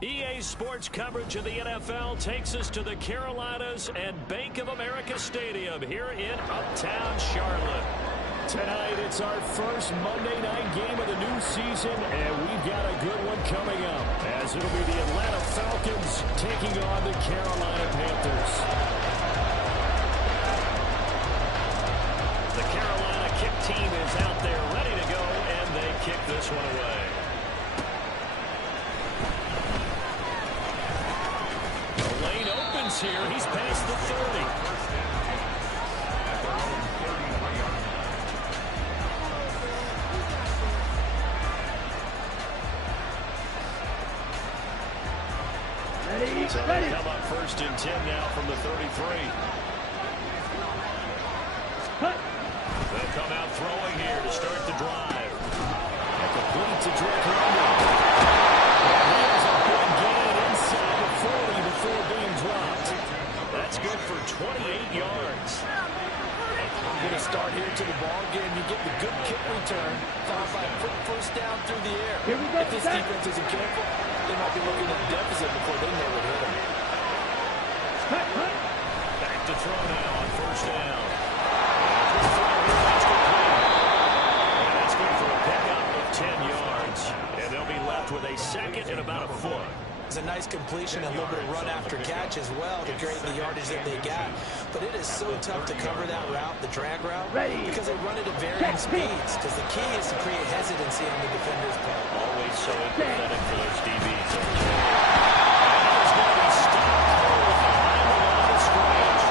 EA Sports coverage of the NFL takes us to the Carolinas and Bank of America Stadium here in Uptown Charlotte. Tonight, it's our first Monday night game of the new season, and we've got a good one coming up, as it'll be the Atlanta Falcons taking on the Carolina Panthers. The Carolina kick team is out there ready to go, and they kick this one away. The lane opens here. He's past the 30. So they come up 1st and 10 now from the 33. They'll come out throwing here to start the drive. A complete to Drake London. There's a big gain inside the 40 before being dropped. That's good for 28 yards. Going to start here to the ball game. You get the good kick return, followed by a quick first down through the air. If this defense isn't careful, they might be looking at a deficit before they know it hit them. Back to throw now on 1st down. That's good for a pickup of 10 yards. And they'll be left with a 2nd and about a foot. It's a nice completion and a little bit of run after catch as well to create the yardage that they got. But it is so tough to cover that route, the drag route, because they run it at varying speeds. Because the key is to create hesitancy on the defender's part. Always so empathetic for those DBs. That is going to be stopped behind the line of scrimmage.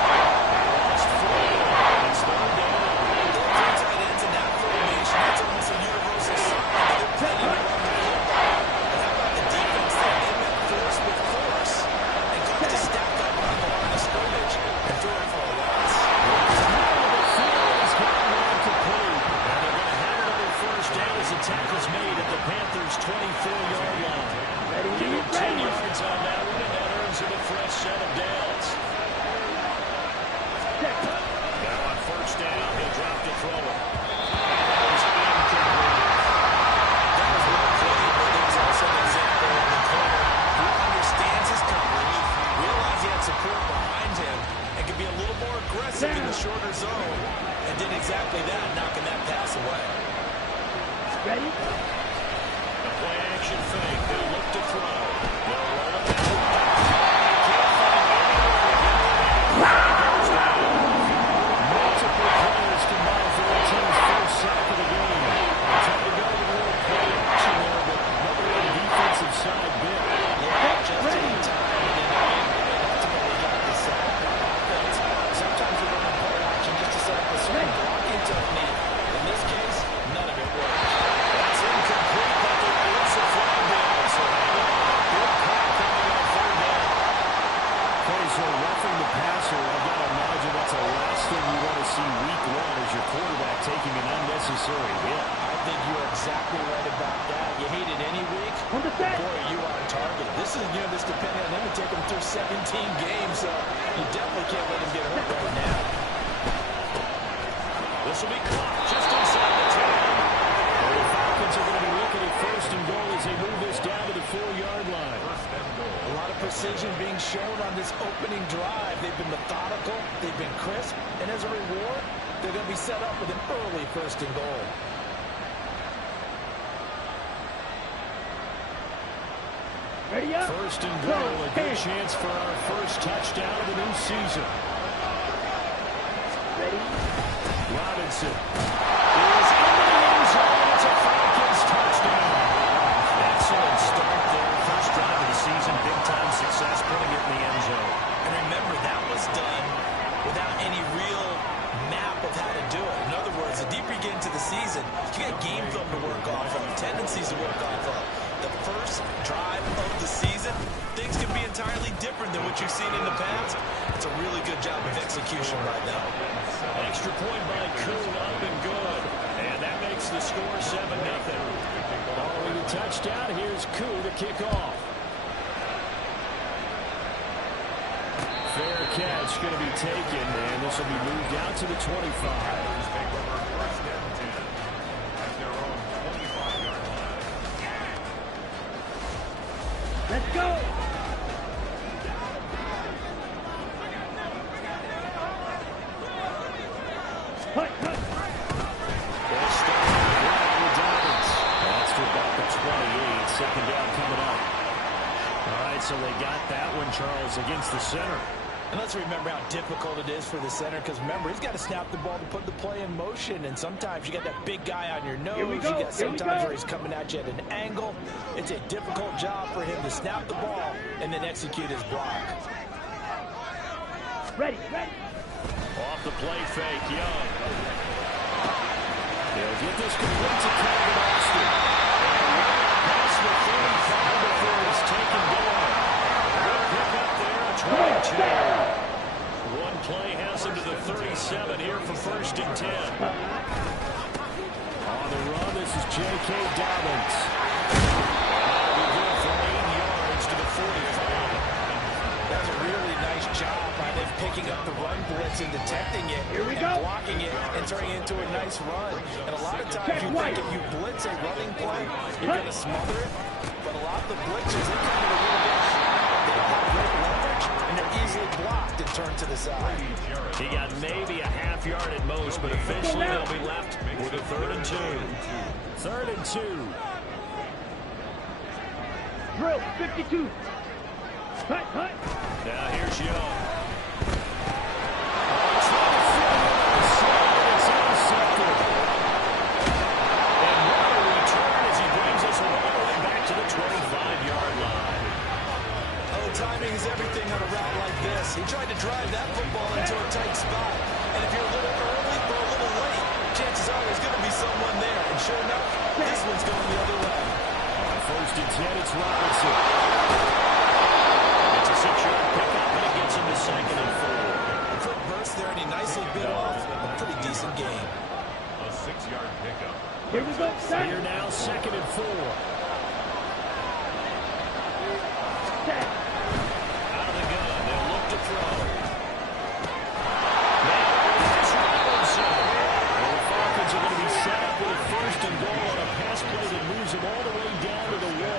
Lost 4. It's 3rd down. Three tight ends in that formation. That's almost a universal sign that they're playing to run the football. But how about the defense that they met force with force and got to stack up on the line of scrimmage and throw it for a loss. The tackle's made at the Panthers' 24-yard line. Give him 10 yards on that one, and that earns him a fresh set of downs. Now on 1st down, he'll drop to throw it. That was incomplete. That was well played, but there was also an example on the corner who understands his coverage, realized he had support behind him, and could be a little more aggressive in the shorter zone, and did exactly that, knocking that pass away. Ready? A play action fake. They'll look to throw. They'll roll it out. Multiple players combined for their team's first sack of the game. Tried to go with a little play action there, but nobody on the defensive side bit. Yeah, just in time. And ultimately got the sack. Sometimes you run a play action just to set up a certain blocking technique. In this case, none of it worked. That's incomplete, but there is a flag down. So good call coming on 3rd down. Okay, so roughing the passer, I've got to imagine that's the last thing you want to see week 1 as your quarterback taking an unnecessary hit. I think you're exactly right about that. You hate it any week, boy, you are on target. This is, this depending on him to take him through 17 games, so you definitely can't let him get hurt right now. This will be caught just inside the 10. The Falcons are going to be looking at 1st and goal as they move this down to the 4-yard line. A lot of precision being shown on this opening drive. They've been methodical, they've been crisp, and as a reward, they're going to be set up with an early 1st and goal. Ready up. 1st and goal, a good chance for our first touchdown of the new season. Ready? Robinson is in the end zone. It's a Falcons touchdown. Excellent start there. First drive of the season. Big-time success putting it in the end zone. And remember, that was done without any real map of how to do it. In other words, the deeper you get into the season, you got game film to work off of, tendencies to work off of. The first drive of the season, things can be entirely different than what you've seen in the past. It's a really good job of execution right now. Extra point by Kuhn, up and good. And that makes the score 7-0. Following the touchdown, here's Kuhn to kick off. Fair catch going to be taken, and this will be moved out to the 25. Let's go. Hut, hut. They'll start right on the Dolphins. That's for about the 28. Second down coming up. All right, so they got that one, Charles, against the center. And let's remember how difficult it is for the center, because remember, he's got to snap the ball to put the play in motion, and sometimes you got that big guy on your nose. You got sometimes where he's coming at you at an angle. It's a difficult job for him to snap the ball and then execute his block. Ready, ready. Off the play fake, Young. They'll get this complete to Calvin Austin. Past the 35 before it's taken down. Good pick up there, a 22. One play has him to the 37 here for first and 10. On the run, this is J.K. Dobbins. That'll be good for 8 yards to the 45. That's a really nice job by them picking up the run blitz and detecting it, blocking it, and turning it into a nice run. And a lot of times you think if you blitz a running play, you're going to smother it. But a lot of the blitzes, they come in a little bit shy. They don't have great leverage, and they're easily blocked and turned to the side. He got maybe a half yard at most, but eventually they'll be left with a 3rd and 2. 3rd and 2. Drill, 52. Hut, hut. Now here's Young. It's intercepted. And what a return as he brings us all the way back to the 25-yard line. Oh, timing is everything on a route like this. He tried to drive that football into a tight spot. And if you're a little early or a little late, chances are there's going to be someone there. And sure enough, this one's going the other way. On 1st and 10, it's Robinson. It's a 6-yard pickup, and it gets him to 2nd and 4. A quick burst there, and he nicely bit off a pretty decent gain. A 6-yard pickup. Here we go, set. Here now, 2nd and 4. Set. Out of the gun, they'll look to throw. Now it's Robinson. And the Falcons are going to be set up with a 1st and goal on a pass play that moves them all the way down to the 1.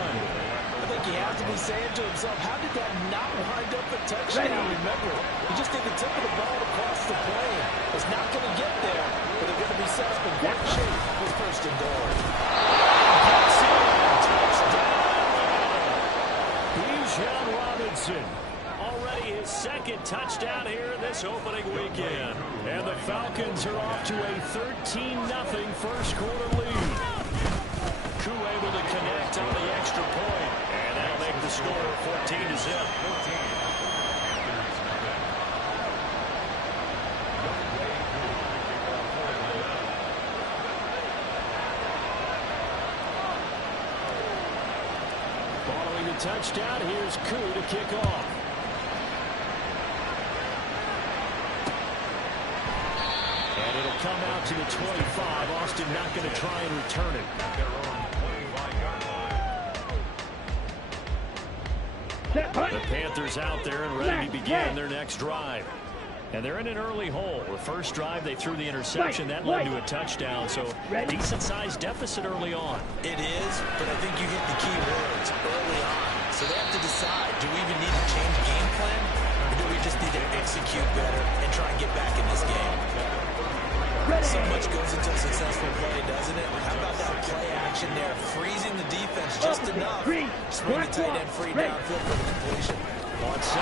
I think he has to be saying to himself, how did that not wind up a touchdown? Remember, he just did the tip of the ball across the plane. It's not going to get there, but they're going to be set up in great shape with 1st and goal. Bijan Robinson, already his 2nd touchdown here this opening weekend. And the Falcons are off to a 13-0 first quarter lead. Koo able to connect on the extra point, and that'll make the score 14-0. Following the touchdown, here's Koo to kick off. And it'll come out to the 25. Austin not going to try and return it. The Panthers out there and ready to begin their next drive. And they're in an early hole. The first drive, they threw the interception. That led to a touchdown. So decent-sized deficit early on. It is, but I think you hit the key words early on. So they have to decide, do we even need to change game plan? Or do we just need to execute better and try and get back in this game? So much goes into a successful play, doesn't it? How about that play action there? Freezing the defense just enough. Swing the tight end free downfield for the completion. On 2nd down,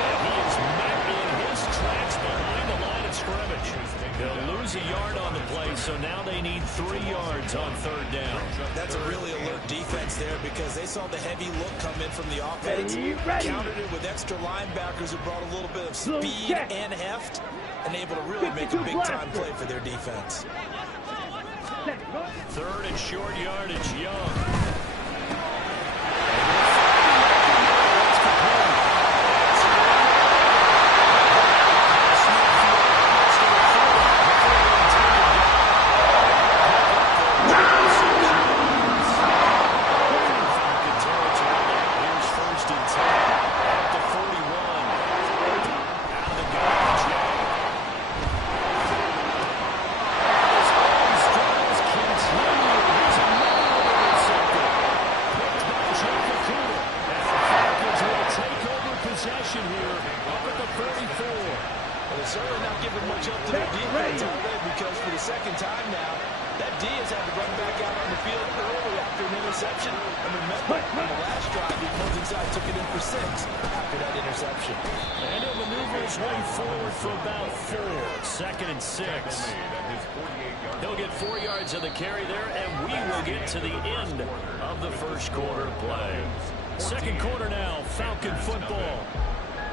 and he is met in his tracks behind the line of scrimmage. They'll lose a yard on the play, so now they need 3 yards on 3rd down. That's a really alert defense there because they saw the heavy look come in from the offense, countered it with extra linebackers who brought a little bit of speed and heft, and able to really make a big-time play for their defense. 3rd and short yardage, Young. certainly not giving much help to their defense, are they? Because for the second time now, that D has had to run back out on the field early after an interception. And remember, on the last drive, the opposing side took it in for 6 after that interception. And he'll maneuver his way forward for about 4. 2nd and 6. He'll get 4 yards of the carry there, and we will get to the end of the first quarter play. Second quarter now, Falcon football,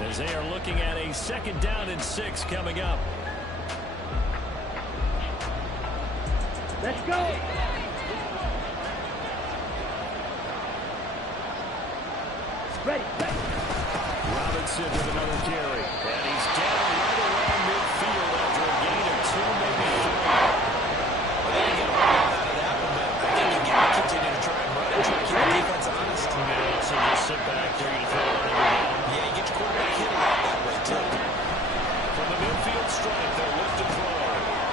as they are looking at a 2nd down and 6 coming up. Let's go. Ready. Robinson with another carry. And he's down right around midfield after a gain of 2, maybe 3. Well, they didn't get a whole lot out of that one, but I think you got to continue to try and run and try to keep the defense honest. Yeah, so just sit back there and throw it every down. Yeah, you get your quarterback hit a lot that way, too. From the midfield stripe, they'll lift and throw.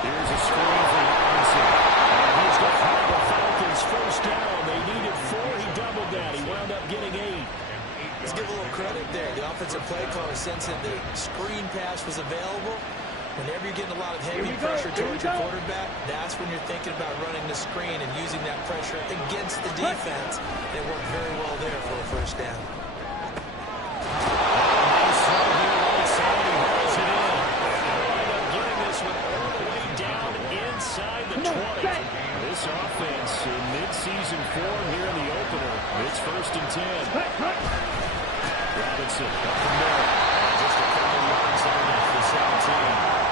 Here's a screen for Robinson. And he's got the Falcons first down. They needed 4. He doubled that. He wound up getting 8. Let's give a little credit there. The offensive play caller sensing the screen pass was available. Whenever you're getting a lot of heavy pressure towards your quarterback, that's when you're thinking about running the screen and using that pressure against the defense. It worked very well there for a first down. This offense in mid-season form here in the opener. It's 1st and 10. Robinson up the middle. Just a couple yards underneath the 17.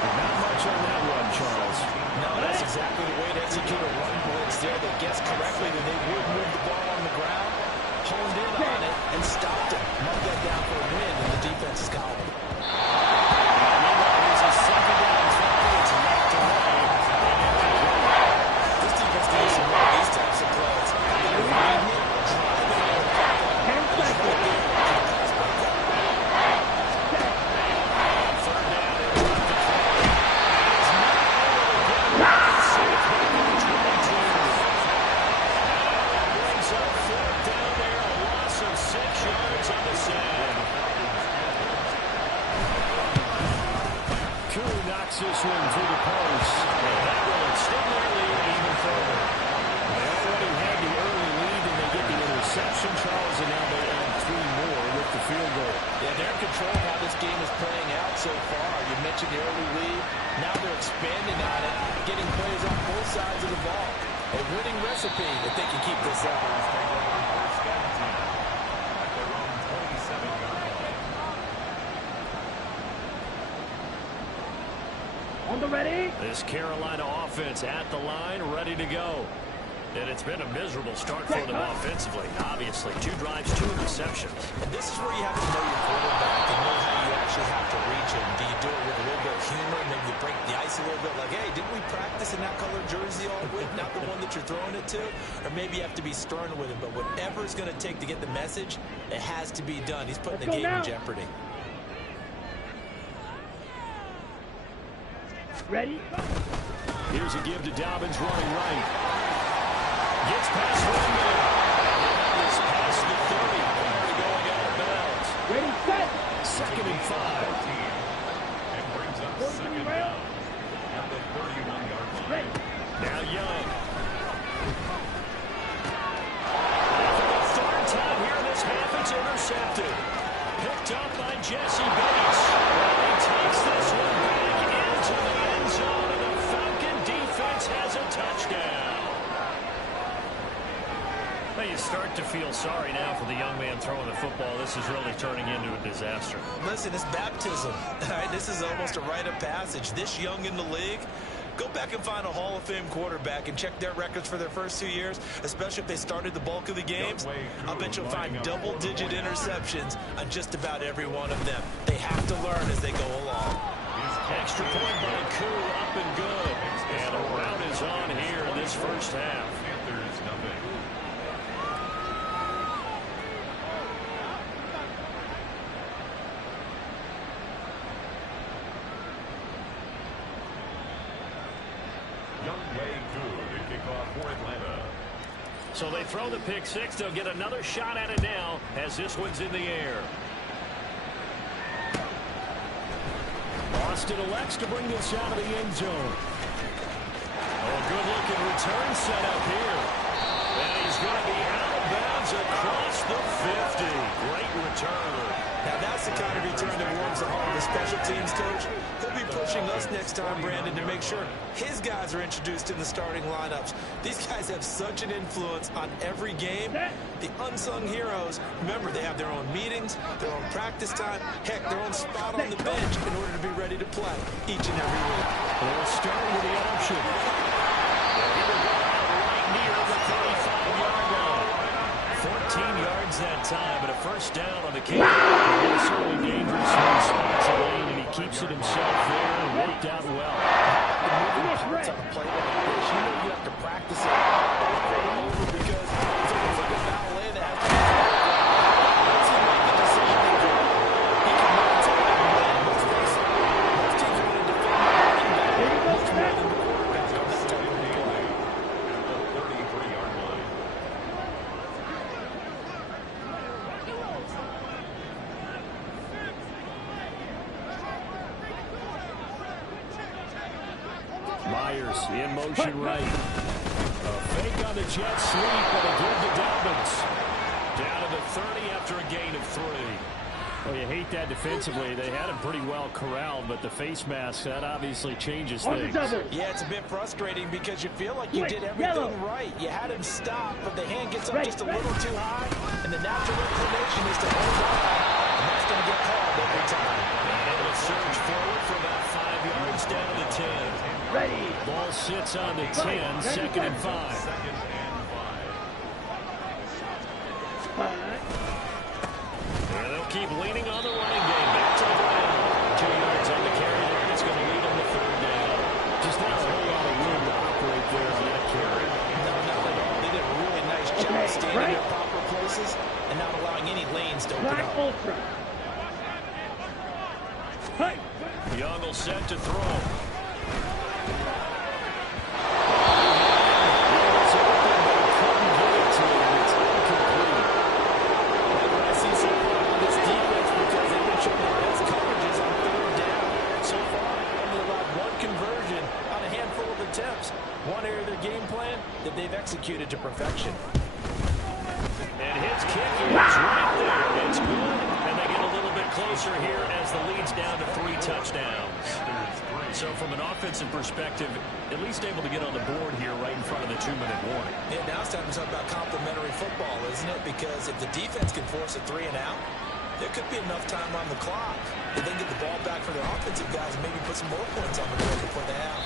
Not much on that one, Charles. No, that's exactly the way to execute a run blitz there. They guessed correctly that they would move the ball on the ground, honed in on it, and stopped it. Marked that down for a win in the defense's column. It's a 2nd down. It's knocked away. This defense needs some more of these types of plays. They're reading it, driving it, and it's right there. This one through the post. And that will extend their lead even further. They already had the early lead, and they get the interception, Charles, and now they add 3 more with the field goal. Yeah, they're in control of how this game is playing out so far. You mentioned the early lead. Now they're expanding on it, getting plays on both sides of the ball. A winning recipe if they can keep this up. On the ready. This Carolina offense at the line, ready to go. And it's been a miserable start for them offensively. Obviously, 2 drives, 2 interceptions. And this is where you have to know your quarterback and know how you actually have to reach him. Do you do it with a little bit of humor? Maybe you break the ice a little bit like, hey, didn't we practice in that colored jersey all week? Not the one that you're throwing it to? Or maybe you have to be stern with him. But whatever it's going to take to get the message, it has to be done. He's putting the game in jeopardy. Ready. Here's a give to Dobbins running right. Gets past 1 minute. It's past the 30. Barely going out of bounds. Ready, set. 2nd and 5. And brings up 2nd down at the 31-yard line. Ready. Now Young. For the 3rd time here in this half, it's intercepted. Picked up by Jesse Bates. He takes this one back into the end zone, and the Falcon defense has a touchdown. Well, you start to feel sorry now for the young man throwing the football. This is really turning into a disaster. Listen, it's baptism. All right, this is almost a rite of passage. This young in the league, go back and find a Hall of Fame quarterback and check their records for their first 2 years, especially if they started the bulk of the games. I bet you'll find double-digit interceptions on just about every one of them. They have to learn as they go along. Extra point by Koo, up and good. And a rout is on here in this first half. Panthers nothing. To kick off for Atlanta. So they throw the pick 6. They'll get another shot at it now as this one's in the air. Boston elects to bring this out of the end zone. Oh, good-looking return set up here. And he's going to be out of bounds across the 50. Great return. Now that's the kind of return that warms the heart of the special teams coach. He'll be pushing us next time, Brandon, to make sure his guys are introduced in the starting lineups. These guys have such an influence on every game. The unsung heroes, remember, they have their own meetings, their own practice time, heck, their own spot on the bench in order to be ready to play each and every week. We'll start with the option. Here we go, right near the 35-yard line. 14 yards that time, but a first down on the kick. It's certainly dangerous when he spots a lane, and he keeps it himself there and worked out well. It's on a play like this. You know you have to practice it over and over because it's almost like a ballet that has to be done. Once he makes the decision to do it, he can maintain it and win. Let's face it, most teams are going to defend the running back much more than the quarterback on that type of play. At the 33-yard line. Myers in motion right. A fake on the jet sweep, but a good to Dobbins. Down to the 30 after a gain of 3. Well, you hate that defensively. They had him pretty well corralled, but the face mask, that obviously changes things. Yeah, it's a bit frustrating because you feel like you did everything right. You had him stop, but the hand gets up just a little too high, and the natural inclination is to hold on, and that's going to get called every time. And a surge forward for about 5 yards down to the 10. Ready. Ball sits on the 10, second and 5. And they'll keep leaning on the running game. Back to the ground. 2 yards on the carry there, and it's going to lead them to third down. Just not a whole lot of room to operate there on that carry. No, not at all. They did a really nice job staying in their proper places and not allowing any lanes to open Black up. Ultra. Hey. Young will set to throw. One area of their game plan that they've executed to perfection. And his kick is right there. It's good. And they get a little bit closer here as the lead's down to 3 touchdowns. So from an offensive perspective, at least able to get on the board here right in front of the 2-minute warning. Yeah, now it's time to talk about complementary football, isn't it? Because if the defense can force a 3 and out, there could be enough time on the clock to then get the ball back for their offensive guys and maybe put some more points on the board before the half.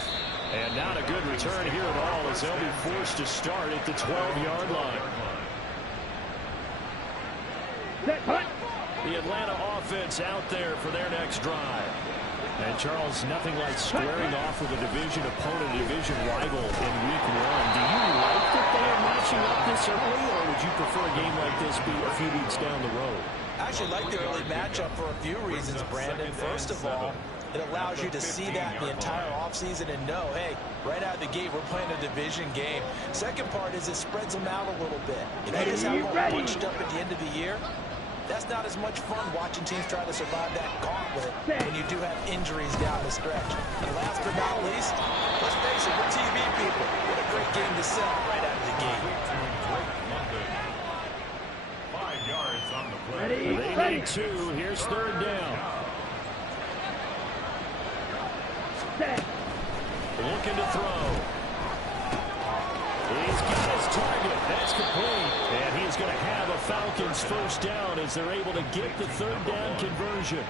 And not a good return here at all as they'll be forced to start at the 12-yard line. The Atlanta offense out there for their next drive. And Charles, nothing like squaring off with a division opponent, a division rival in week 1. Do you like that they are matching up this early, or would you prefer a game like this be a few weeks down the road? I actually like the early matchup for a few reasons, Brandon. First of all, it allows you to see that the entire offseason and know, hey, right out of the gate, we're playing a division game. Second part is it spreads them out a little bit. You know, just have them bunched up at the end of the year. That's not as much fun watching teams try to survive that gauntlet when you do have injuries down the stretch. And last but not least, let's face it, we're TV people. What a great game to sell right out of the gate. 5 yards on the play. They need 2. Here's third down. Looking to throw. He's got his target. That's complete. And he's going to have a Falcons first down as they're able to get the third down conversion.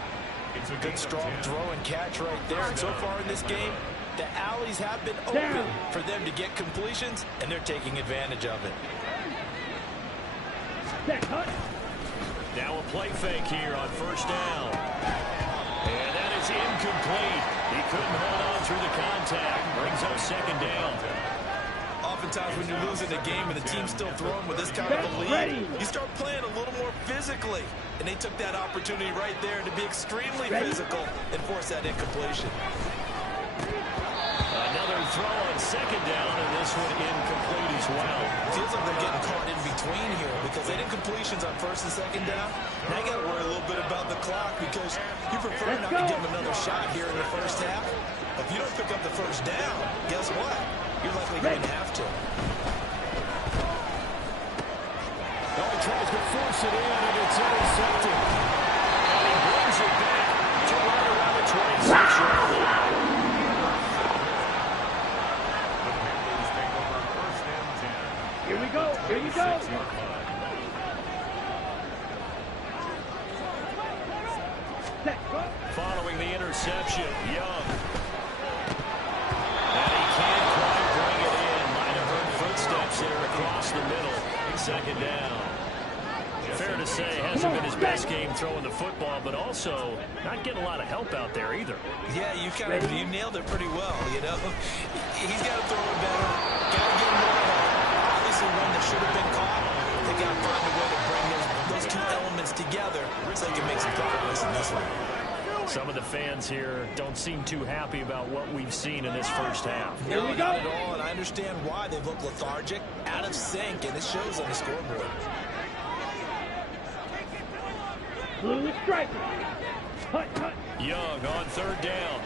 It's a good strong throw and catch right there. And so far in this game, the alleys have been open for them to get completions, and they're taking advantage of it. Now a play fake here on first down. And that is incomplete. He couldn't hold on through the contact. Brings up second down. Oftentimes when you're losing a game and the team's still throwing with this kind of a lead, you start playing a little more physically. And they took that opportunity right there to be extremely physical and force that incompletion. Another throw on second down, and this one incomplete as well. Feels like they're getting caught in between here because they did completions on first and second down. Now you got to worry a little bit about the clock because you prefer not to give them another shot here in the first half. If you don't pick up the first down, guess what? You're likely going to have to. Oh, he tries to force it in, and it's intercepted. And he brings it back to right around the 26-yard line. Here we go. Here you go. Set. Following the interception, Young. And he can't quite bring it in. Might have heard footsteps there across the middle. Second down. Fair to say, hasn't been his best game throwing the football, but also not getting a lot of help out there either. Yeah, you nailed it pretty well, you know. He's got to throw it better. Got to get more help. Obviously one that should have been caught. They got to find a way to bring those two elements together so they can make some progress in this one. Some of the fans here don't seem too happy about what we've seen in this first half. No, not at all, and I understand why. They look lethargic, out of sync, and it shows on the scoreboard. Blue striker. Hut, hut. Young on third down.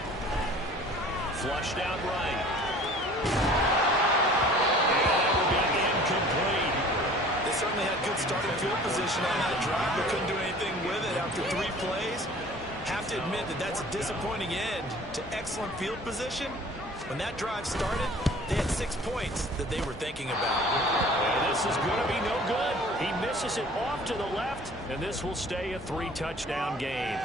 Flushed out right. And that will be incomplete. They certainly had good starting field position on that drive, but couldn't do anything with it after 3 plays. Have to admit that that's a disappointing end to excellent field position. When that drive started, they had 6 points that they were thinking about. And this is going to be no good. He misses it off to the left, and this will stay a 3-touchdown game.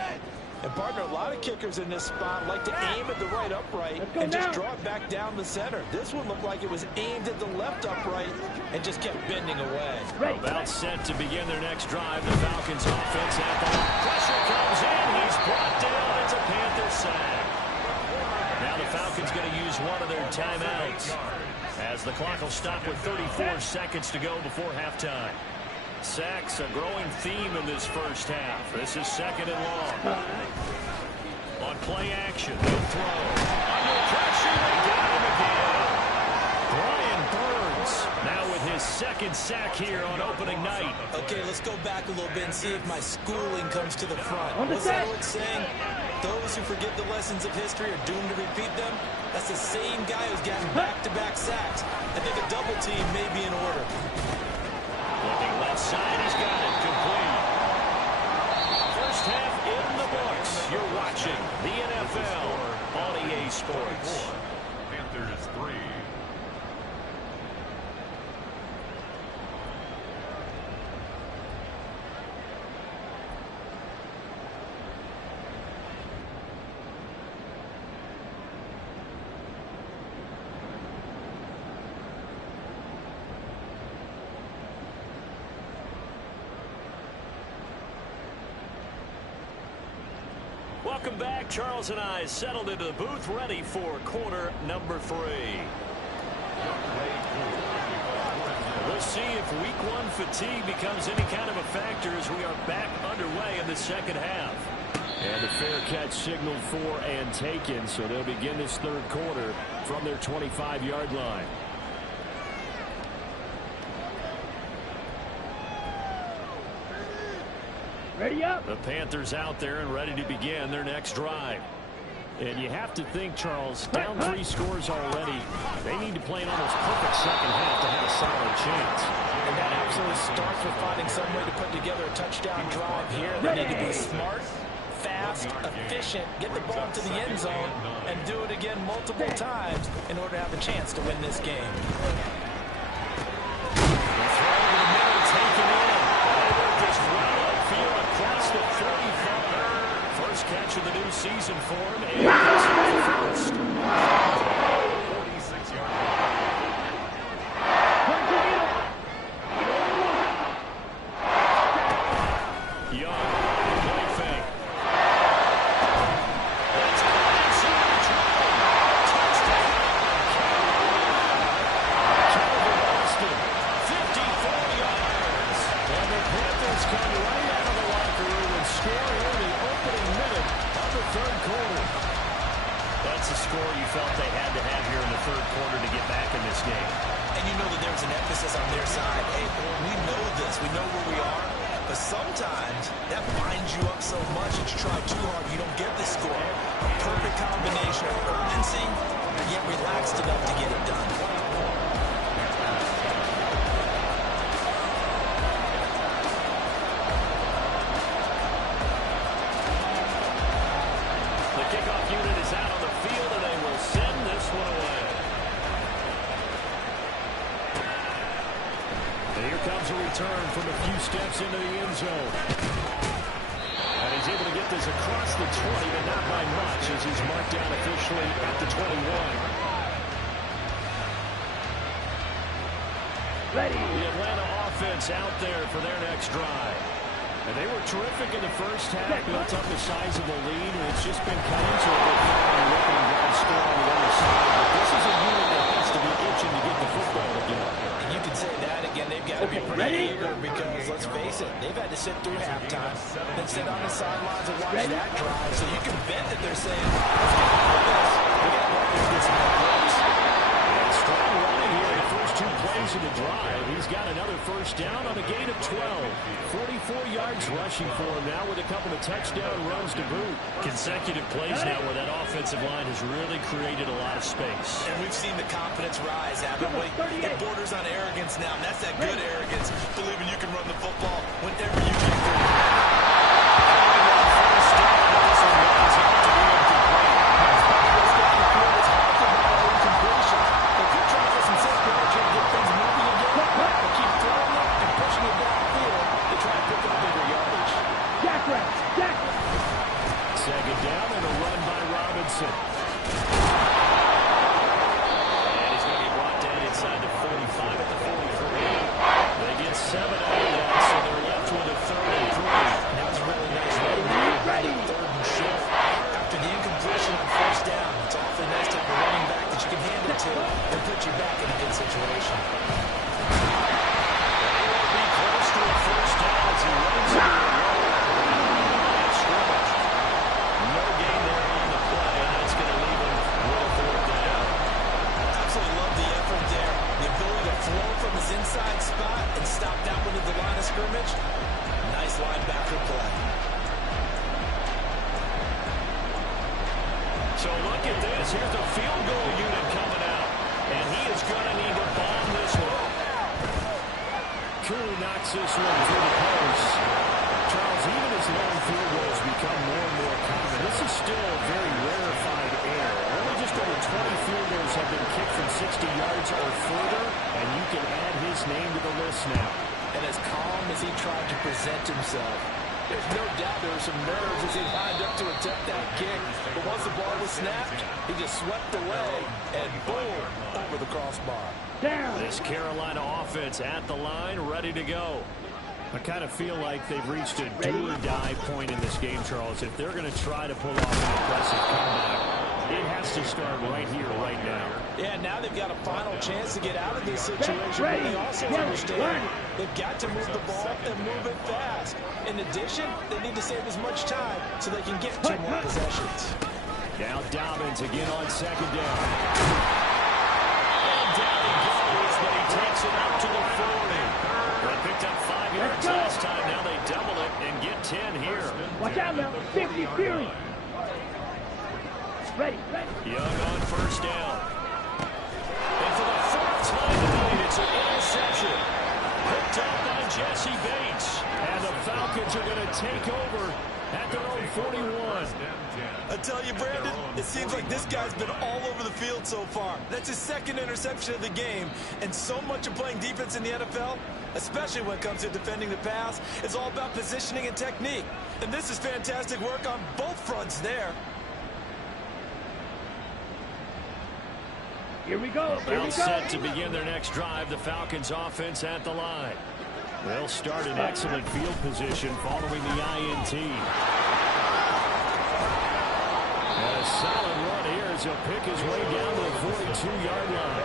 And partner, a lot of kickers in this spot like to aim at the right upright and just draw it back down the center. This one looked like it was aimed at the left upright and just kept bending away. About set to begin their next drive. The Falcons offense at the line. Pressure comes in. He's brought down. It's a Panther sack. Now the Falcons going to use one of their timeouts as the clock will stop with 34 seconds to go before halftime. Sacks a growing theme in this first half. This is second and long. On play action, they'll throw. Under pressure, they got him again. Brian Burns now with his second sack here on opening night. Okay, let's go back a little bit and see if my schooling comes to the front. What's that old saying? Those who forget the lessons of history are doomed to repeat them. That's the same guy who's gotten back-to-back sacks. I think a double team may be in order. Looking left side, he's got it complete. First half in the books. You're watching the NFL on EA Sports. Panthers 3. Welcome back. Charles and I settled into the booth, ready for quarter number 3. We'll see if week 1 fatigue becomes any kind of a factor as we are back underway in the second half. And a fair catch signaled for and taken, so they'll begin this third quarter from their 25-yard line. Ready up. The Panthers out there and ready to begin their next drive. And you have to think, Charles, down 3 scores already. They need to play an almost perfect second half to have a solid chance. And that absolutely starts with finding some way to put together a touchdown drive here. They need to be smart, fast, efficient, get the ball to the end zone, and do it again multiple times in order to have a chance to win this game. First catch of the new season for him, and this is the first. 46-yard Young, play fake. That's caught inside the track. Touchdown. Calvin Austin, 54 yards. And the Panthers come right out of the locker room and score here in the opening minute of the third quarter. That's a score you felt they had to have here in the third quarter to get back in this game. And you know that there's an emphasis on their side. Hey, we know this. We know where we are. But sometimes that binds you up so much that you try too hard, you don't get the score. A perfect combination of urgency, yet relaxed enough to get it done. The kickoff unit is out on the field, and they will send this one away. And here comes a return from a few steps into the end zone. And he's able to get this across the 20, but not by much, as he's marked down officially at the 21. Ready. The Atlanta offense out there for their next drive. And they were terrific in the first half, built up a sizable lead, and it's just been cut into a bit more and looking to drive score on the other side. But this is a unit that has to be itching to get the football again. And you can say that again. They've got to be pretty eager because, let's face it, they've had to sit through halftime, then sit on the sidelines and watch that drive. So you can bet that they're saying, let's get out of this. We got to get some more points. Strong running here in the first two plays of the drive. He's got another first down on a gain of 12. 44 yards rushing for him now with a couple of touchdown runs to boot. Consecutive plays now where that offensive line has really created a lot of space. And we've seen the confidence rise, haven't we? It borders on arrogance now, and that's that good arrogance, believing you can run the football whenever you can. Second down and a run by Robinson. And he's going to be brought down inside the 45 at the 43. They get 7 out of that, so they're left with a 3rd and 3. That was really nice. Ready. 3rd and short. After the incompletion on first down, it's awfully nice to have a running back that you can hand it to and put you back in a good situation. They will be close to a first down as he runs into a inside spot and stop that one at the line of scrimmage. Nice linebacker play. So look at this. Here's the field goal unit coming out. And he is going to need to bomb this one. Koo knocks this one through the post. Charles, even as long field goals become more and more common, this is still a very rarefied air. Only just over 20 field goals have been kicked from 60 yards or further, and you can add his name to the list now. And as calm as he tried to present himself, there's no doubt there were some nerves as he lined up to attempt that kick. But once the ball was snapped, he just swept away, and boom, over the crossbar. Down. This Carolina offense at the line, ready to go. I kind of feel like they've reached a do-or-die point in this game, Charles. If they're going to try to pull off an impressive comeback, it has to start right here, right now. Yeah, now they've got a final chance to get out of this situation, but they also understand they've got to move the ball and move it fast. In addition, they need to save as much time so they can get 2 more possessions. Now Dobbins again on second down. And down he goes, but he takes it out to the 40. They picked up 5 yards last time. Now they double it and get 10 here. Watch out now. 50 Fury. Ready. Young on first down. And for the 4th time tonight, it's an interception. Picked up by Jesse Bates. And the Falcons are going to take over at their own 41. I tell you, Brandon, it seems like this guy's been all over the field so far. That's his 2nd interception of the game. And so much of playing defense in the NFL, especially when it comes to defending the pass, is all about positioning and technique. And this is fantastic work on both fronts there. Here we go. Well set to begin their next drive. The Falcons offense at the line. They'll start in excellent field position following the INT. And a solid run here as he'll pick his way down to the 42-yard line.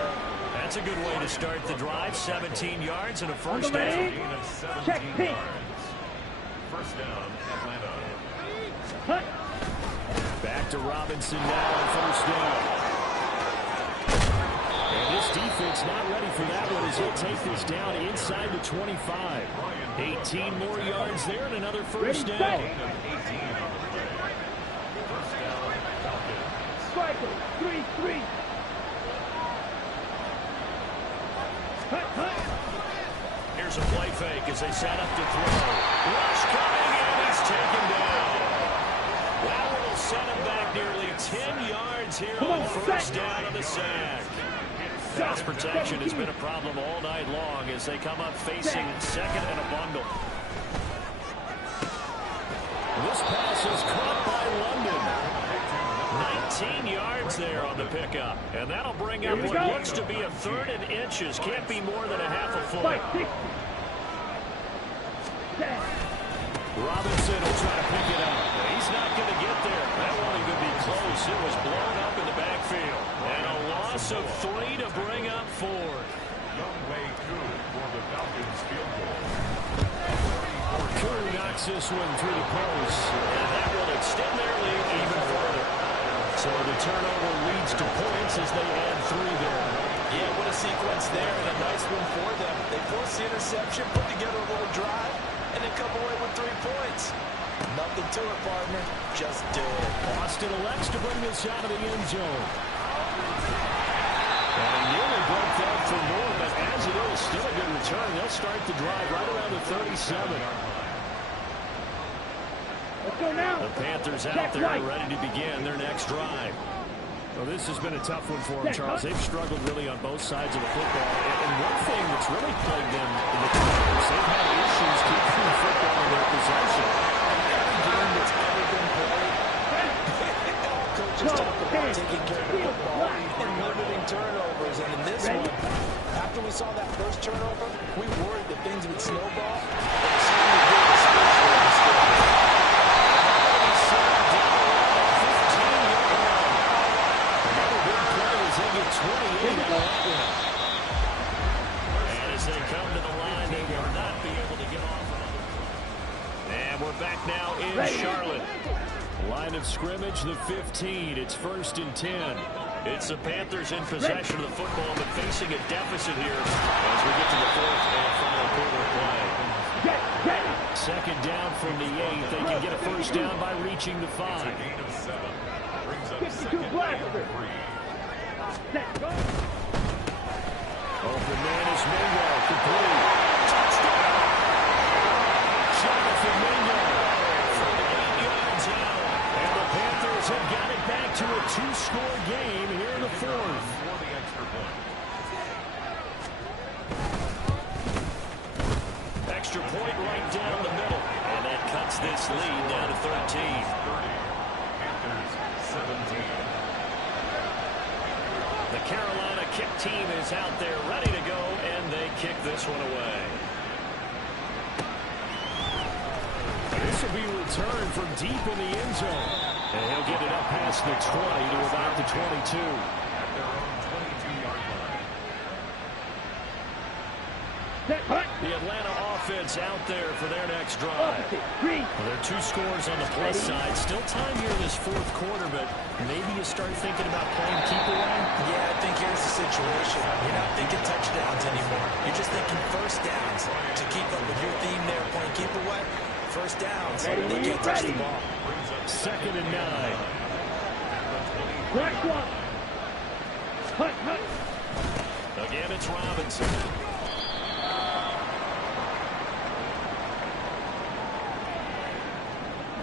That's a good way to start the drive. 17 yards and a first down. Check pitch. First down, Atlanta. Hut. Back back to Robinson now on first down. And this defense not ready for that one as he'll take this down inside the 25. 18 more yards there and another first down. Striker, 3-3. Here's a play fake as they set up to throw. Rush coming, and he's taken down. That will set him back nearly 10 yards here on first down on the sack. Pass protection has been a problem all night long as they come up facing second and a bundle. This pass is caught by London. 19 yards there on the pickup. And that'll bring up what looks to be a third and inches. Can't be more than a half a foot. Robinson will try to pick it up. He's not going to get there. That won't even be close. It was blown up in the backfield. And a loss of 3 to bring up 4. Crew knocks this one through the post. And that will extend their lead even further. So the turnover leads to points as they add 3 there. Yeah, what a sequence there, and a nice one for them. They forced the interception, put together a little drive, and then come away with 3 points. Nothing to it, partner. Just do it. Boston elects to bring this out of the end zone. And he nearly broke that for more, but as it is, still a good return. They'll start the drive right around the 37. Let's go now. The Panthers out there ready to begin their next drive. Well, this has been a tough one for them, Charles. They've struggled really on both sides of the football. And one thing that's really plagued them in the Commanders, they've had issues keeping the football in their possession. Every game that's ever been played, coaches talk about taking care of the football and limiting turnovers. And in this one, after we saw that first turnover, we worried that things would snowball. But as soon as we did, the switch was still. And as they come to the line, they will not be able to get off another. And we're back now in Charlotte. Line of scrimmage, the 15. It's 1st and 10. It's the Panthers in possession of the football, but facing a deficit here as we get to the 4th and final quarter of play. Second down from the 8. They can get a first down by reaching the 5. 52 blaster. Open man is Mingo, complete. Touchdown! Jonathan Mingo, 48 yards out. And the Panthers have got it back to a 2-score game here in the 4th. Extra point right down the middle. And that cuts this lead down to 13. The Carolina kick team is out there ready to go, and they kick this one away. This will be returned from deep in the end zone. And he'll get it up past the 20 to about the 22. The Atlanta offense out there for their next drive. Well, there are 2 scores on the plus side. Still time here in this 4th quarter, but maybe you start thinking about playing keep away. Yeah, I think here's the situation. You're not thinking touchdowns anymore. You're just thinking first downs. To keep up with your theme there, playing keep away, first downs. They can't touch the ball. 2nd and 9. Again, it's Robinson.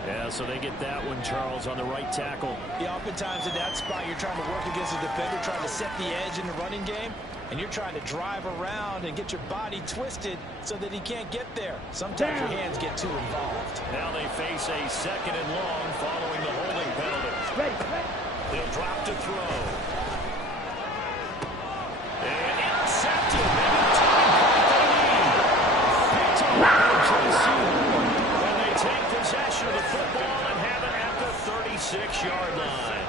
Yeah, so they get that one, Charles, on the right tackle. Yeah, oftentimes in that spot, you're trying to work against a defender, trying to set the edge in the running game, and you're trying to drive around and get your body twisted so that he can't get there. Sometimes your hands get too involved. Now they face a 2nd and long following the holding penalty. They'll drop to throw. And intercepted. And they take possession of the football and have it at the 36-yard line.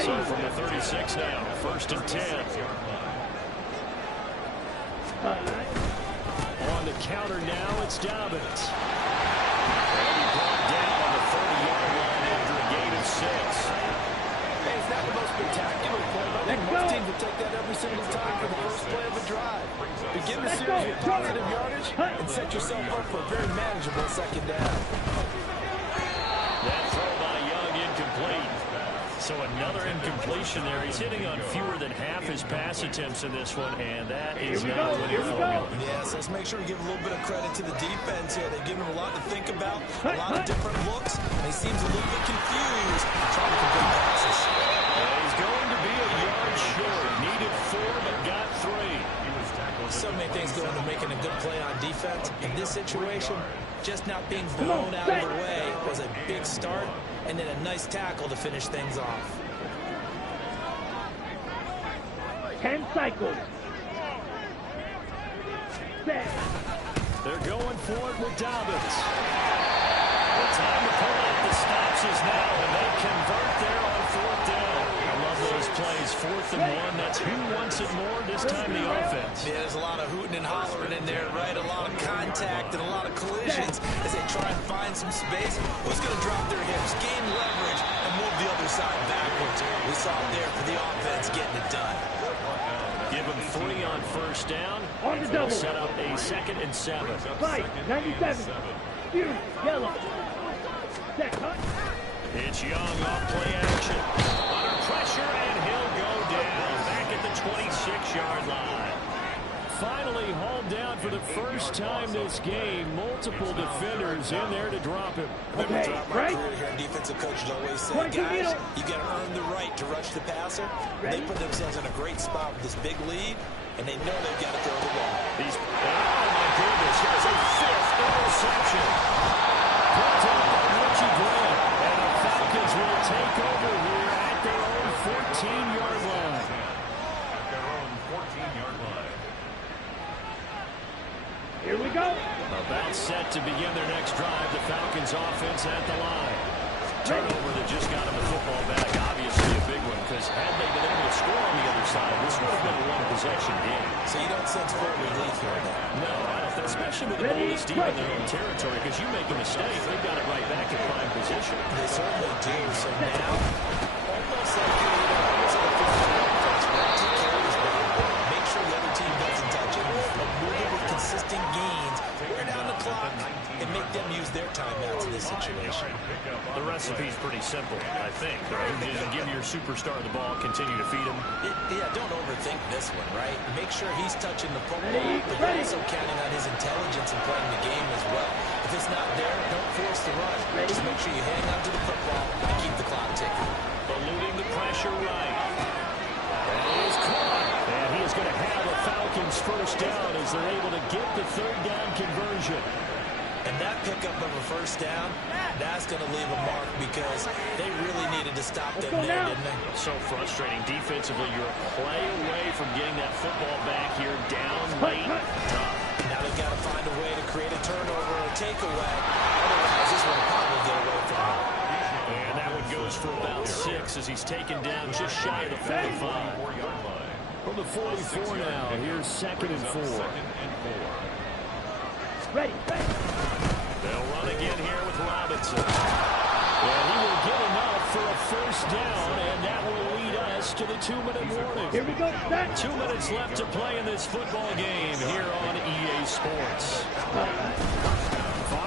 So from the 36 now, 1st and 10. On the counter now, it's Dobbins. And he brought down on the 30-yard every single time for the first play of the drive. Begin the series with positive yardage and set yourself up for a very manageable second down. That throw by Young incomplete. So another incompletion there. He's hitting on fewer than half his pass attempts in this one, and that is not a winning formula. Yes, let's make sure we give a little bit of credit to the defense here. They've given him a lot to think about, a lot of different looks, and he seems a little bit confused trying to complete passes. He's going to be a yard short. Needed 4, but got 3. So many things go into making a good play on defense. In this situation, just not being blown out of the way was a big start, and then a nice tackle to finish things off. 10 cycles. Set. They're going for it with Dobbins. The time to pull out the stops is now, and they convert there on 4th down. I love those plays. 4th and 1. That's who wants it more, this time the offense. Yeah, there's a lot of hooting and hollering in there, right? A lot of contact and a lot of collisions as they try and find some space. Who's going to drop their hips, gain leverage, and move the other side backwards? We saw it there for the offense getting it done. Give them 3 on 1st down. On the double. Set up a 2nd and 7. Fight. 97. View. Yellow. Set. Cut. It's Young off play action. Under pressure, and he'll go down. Back at the 26-yard line. Finally hauled down for the first time this game. Multiple defenders in there to drop him. Okay, Throughout my right? career here, defensive coaches always say, Point to guys, middle. you got to earn the right to rush the passer. Ready? They put themselves in a great spot with this big lead, and they know they've got to throw the ball. Oh, my goodness. Here's a 5th interception. Picked up by Richie Grant. And the Falcons will take over here at their own 14-yard line. Here we go. About set to begin their next drive. The Falcons offense at the line. Turnover that just got them the football back. Obviously a big one, because had they been able to score on the other side, this would have been a one-possession game. So you don't sense full relief here, though. No, I don't, especially with the ball this deep in their own territory, because you make a mistake, they've got it right back in prime position. They certainly do. So now, almost like almost like a 50-yard defense, right? Take care of this ball. Make sure the other team doesn't touch it. But move it with consistent gains. Wear down the clock and make them use their timeouts in this situation. The recipe's pretty simple, I think. Right? Just give your superstar the ball, continue to feed him. Yeah, don't overthink this one, right? Make sure he's touching the football, but you're also counting on his intelligence in playing the game as well. If it's not there, don't force the run. Just make sure you hang on to the football and keep the clock ticking. Eluding the pressure right. And he is caught. And he is going to have a Falcons first down as they're able to get the 3rd down conversion. And that pickup of a first down, that's going to leave a mark because they really needed to stop them there, didn't they? So frustrating defensively. You're a play away from getting that football back here down late. Tough. Now they've got to find a way to create a turnover or a takeaway. Otherwise, this one will probably get away from them. And that one goes for about 6 as he's taken down just shy of the 45. From the 44 now, here's 2nd and 4. Ready. They'll run again here with Robinson. Well, he will get enough for a first down, and that will lead us to the 2-minute warning. Here we go. Set. 2 minutes left to play in this football game here on EA Sports. 5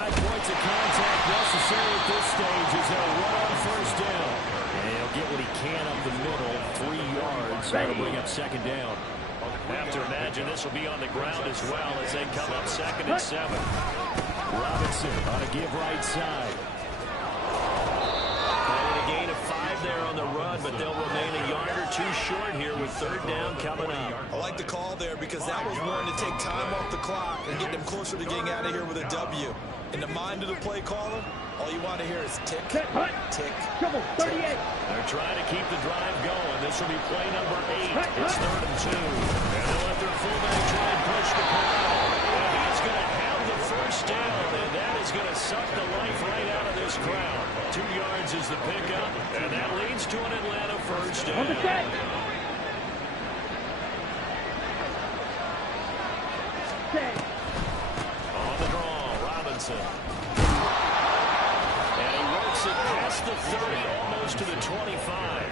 points of contact necessary at this stage as they'll run on first down. And he'll get what he can up the middle, 3 yards. That'll bring up 2nd down. Have to imagine this will be on the ground as well as they come up 2nd and 7. Robinson on a give right side. And a gain of 5 there on the run, but they'll remain a yard or 2 short here with 3rd down coming up. I like the call there because that was one to take time off the clock and get them closer to getting out of here with a W. In the mind of the play caller, all you want to hear is tick, Set. Hut. tick, Trouble. 38. They're trying to keep the drive going. This will be play number 8. It's 3rd and 2. And they'll let their fullback try and push the ball. And he's going to have the first down, and that is going to suck the life right out of this crowd. 2 yards is the pickup, and that leads to an Atlanta first On the down. set. Set. On the draw, Robinson. And he works it past the 30, almost to the 25.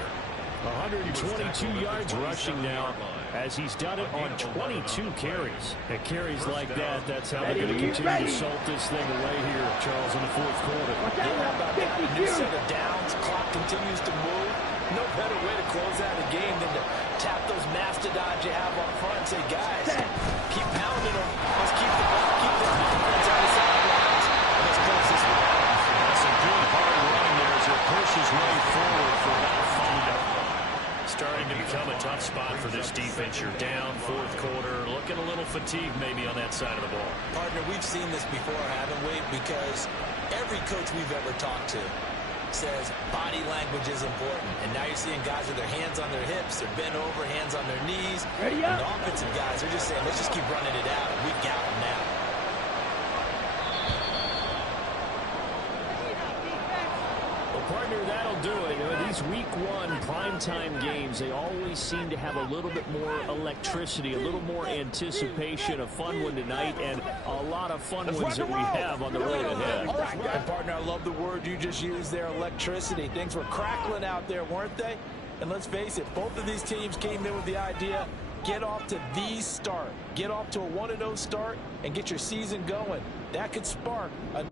122 yards rushing now, as he's done it on 22 carries. And carries like that, that's how they're going to continue to salt this thing away here, Charles, in the fourth quarter. Yeah, about that. A new set of downs. Clock continues to move. No better way to close out a game than to tap those mastodons you have up front and say, guys, keep pounding them. Let's keep the ball, keep the confidence on the sidelines, and let's close this one out. That's a good hard run there as it pushes way forward for about 5. Starting to become a tough spot for this defense. You're down fourth quarter, looking a little fatigued maybe on that side of the ball. Partner, we've seen this before, haven't we? Because every coach we've ever talked to says body language is important. And now you're seeing guys with their hands on their hips, they're bent over, hands on their knees. Ready up. And the offensive guys are just saying, let's just keep running it out, and we've got them now. Well, partner, that'll do it. You know, these week one primetime games, they always seem to have a little bit more electricity, a little more anticipation. A fun one tonight, and a lot of fun ones that we have on the road ahead. And partner, I love the word you just used there, electricity. Things were crackling out there, weren't they? And let's face it, both of these teams came in with the idea, get off to the start. Get off to a 1-0 start and get your season going. That could spark a